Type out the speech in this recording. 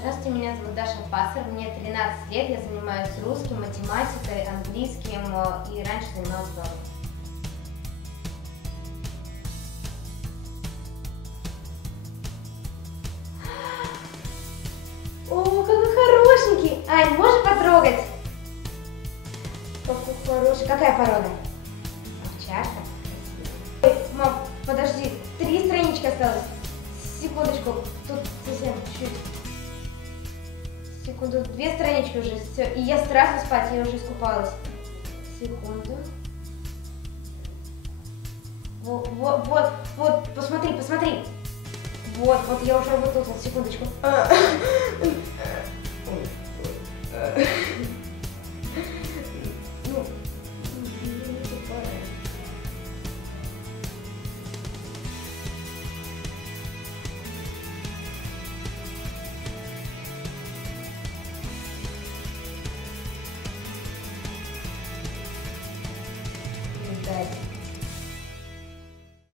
Здравствуйте, меня зовут Даша Пасар, мне 13 лет, я занимаюсь русским, математикой, английским и раньше занималась йогой. О, какой хорошенький! Ань, можешь потрогать? Какой хороший. Какая порода? Овчарка. Ой, мам, подожди, 3 странички осталось. Секундочку, тут совсем чуть-чуть. Секунду, 2 странички уже, все. И я страшно спать, я уже искупалась. Секунду. Вот, посмотри. Вот, я уже вот тут, вот, секундочку.